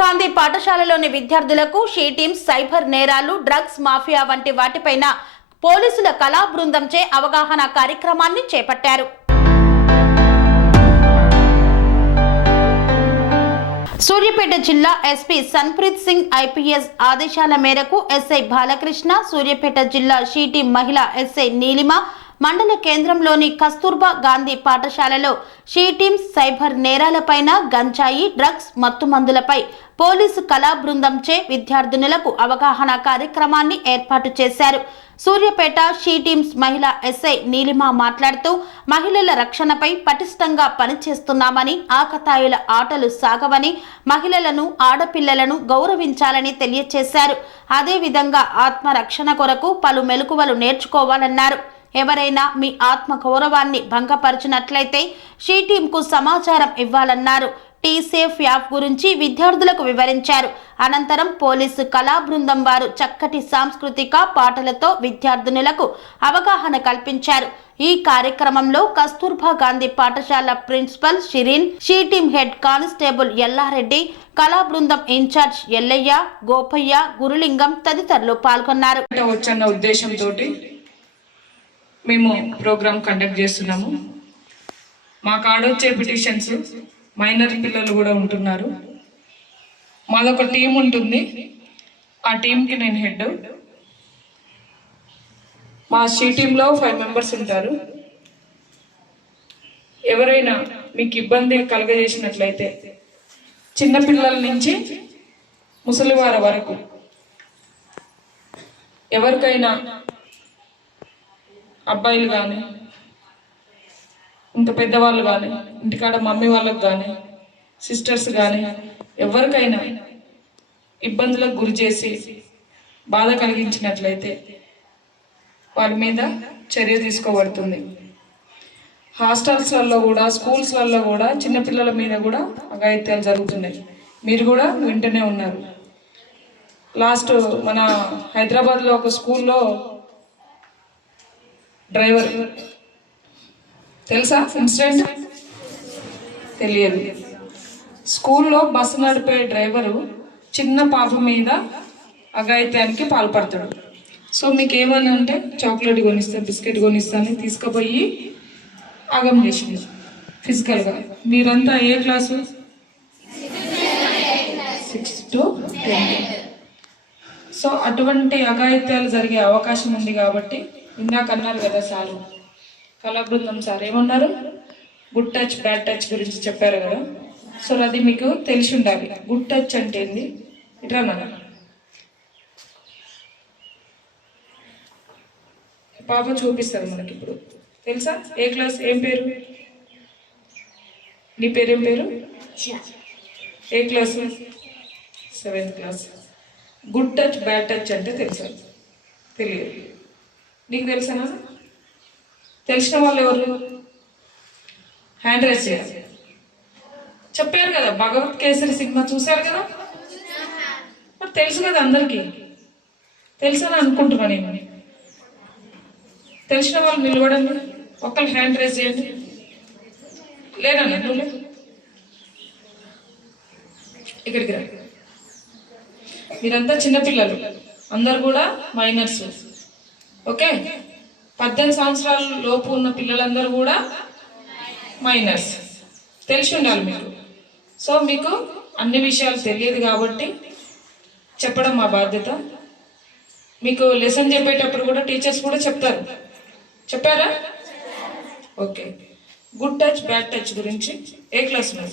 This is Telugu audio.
గాంధీ పాఠశాలలోని విద్యార్థులకు షీ టీమ్స్ సైబర్ నేరాలు డ్రగ్స్ మాఫియా వంటి వాటిపైన పోలీసుల కళా బృందంచే అవగాహన కార్యక్రమాన్ని చేపట్టారు సూర్యపేట జిల్లా ఎస్పీ సన్ప్రీత్ సింగ్ ఐపీఎస్ ఆదేశాల మేరకు ఎస్ఐ బాలకృష్ణ సూర్యపేట జిల్లా షీటీ మహిళ ఎస్ఐ నీలిమ మండల కేంద్రంలోని కస్తూర్బా గాంధీ పాఠశాలలో షీ టీమ్స్ సైబర్ నేరాలపైన గంజాయి డ్రగ్స్ మత్తు మందులపై పోలీసు కళా బృందంచే విద్యార్థినులకు అవగాహన కార్యక్రమాన్ని ఏర్పాటు చేశారు సూర్యపేట షీ టీమ్స్ మహిళా ఎస్ఐ నీలిమ మాట్లాడుతూ మహిళల రక్షణపై పటిష్టంగా పనిచేస్తున్నామని ఆకతాయిల ఆటలు సాగవని మహిళలను ఆడపిల్లలను గౌరవించాలని తెలియచేశారు అదేవిధంగా ఆత్మరక్షణ కొరకు పలు మెలకువలు నేర్చుకోవాలన్నారు ఎవరైనా మీ ఆత్మ గౌరవాన్ని భంగపరిచినట్లయితే షీ టీంకు సమాచారం ఇవ్వాలన్నారు టీసేఫ్ యాప్ గురించి విద్యార్థులకు వివరించారు అనంతరం పోలీసు కళా బృందం వారు చక్కటి సాంస్కృతిక పాటలతో విద్యార్థినులకు అవగాహన కల్పించారు ఈ కార్యక్రమంలో కస్తూర్బా గాంధీ పాఠశాల principal Shirin team head constable Ellareddy కళా బృందం ఇన్ఛార్జ్ ఎల్లయ్య గోపయ్య గురులింగం తదితరులు పాల్గొన్నారు మేము ప్రోగ్రాం కండక్ట్ చేస్తున్నాము మా ఆడొచ్చే పిటిషన్స్ మైనర్ పిల్లలు కూడా ఉంటున్నారు మాదొక టీం ఉంటుంది ఆ టీంకి నేను హెడ్ మా షీ టీంలో ఫైవ్ మెంబర్స్ ఉంటారు ఎవరైనా మీకు ఇబ్బంది కలగజేసినట్లయితే చిన్నపిల్లల నుంచి ముసలివారి వరకు ఎవరికైనా అబ్బాయిలు కానీ ఇంత పెద్దవాళ్ళు కానీ ఇంటికాడ మమ్మీ వాళ్ళకు కానీ సిస్టర్స్ కానీ ఎవరికైనా ఇబ్బందులకు గురి చేసి బాధ కలిగించినట్లయితే వారి మీద చర్య తీసుకోబడుతుంది హాస్టల్స్లలో కూడా స్కూల్స్లలో కూడా చిన్నపిల్లల మీద కూడా అఘాయిత్యాలు జరుగుతున్నాయి మీరు కూడా వింటూనే ఉన్నారు లాస్ట్ మన హైదరాబాద్లో ఒక స్కూల్లో డ్రైవర్ తెలుసా ఇన్సిడెంట్ తెలియదు స్కూల్లో బస్సు నడిపే డ్రైవరు చిన్న పాప మీద అఘాయిత్యానికి పాల్పడతాడు సో మీకు ఏమని అంటే చాక్లెట్ కొనిస్తా బిస్కెట్ కొనిస్తాను తీసుకుపోయి ఆగం చేసింది ఫిజికల్గా మీరంతా ఏ class six to ten so అటువంటి అఘాయిత్యాలు జరిగే అవకాశం ఉంది కాబట్టి ఇందాక అన్నారు కదా సార్ కళా బృందం సార్ ఏమన్నారు గుడ్ టచ్ బ్యాడ్ టచ్ గురించి చెప్పారు కదా సో అది మీకు తెలిసి ఉండాలి గుడ్ టచ్ అంటే ఏంది ఇట్రా మన పాప చూపిస్తారు మనకి ఇప్పుడు తెలుసా ఏ క్లాస్ ఏం పేరు నీ పేరేం పేరు ఏ class seventh class good touch bad touch అంటే తెలుసా తెలియదు నీకు తెలుసానా తెలిసిన వాళ్ళు ఎవరు హ్యాండ్ రైజ్ చేయాలి చెప్పారు కదా భగవత్ కేసరి సినిమా చూశారు కదా మరి తెలుసు కదా అందరికీ తెలుసని అనుకుంటున్నా నేను తెలిసిన వాళ్ళు నిలబడండి ఒక్కరు హ్యాండ్ రైజ్ చేయండి లేదా నువ్వు ఇక్కడికి రా మీరంతా చిన్నపిల్లలు అందరు కూడా మైనర్స్ ఓకే పద్దెనిమిది సంవత్సరాల లోపు ఉన్న పిల్లలందరూ కూడా మైనర్స్ తెలిసి ఉండాలి మీరు సో మీకు అన్ని విషయాలు తెలియదు కాబట్టి చెప్పడం మా బాధ్యత మీకు లెసన్ చెప్పేటప్పుడు కూడా టీచర్స్ కూడా చెప్తారు చెప్పారా okay good touch bad touch గురించి ఏ క్లాస్ మీద